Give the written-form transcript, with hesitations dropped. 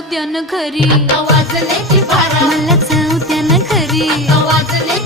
जाऊ द्या ना घरी आता वाजले की बारा, मला जाऊ द्या ना घरी आता वाजले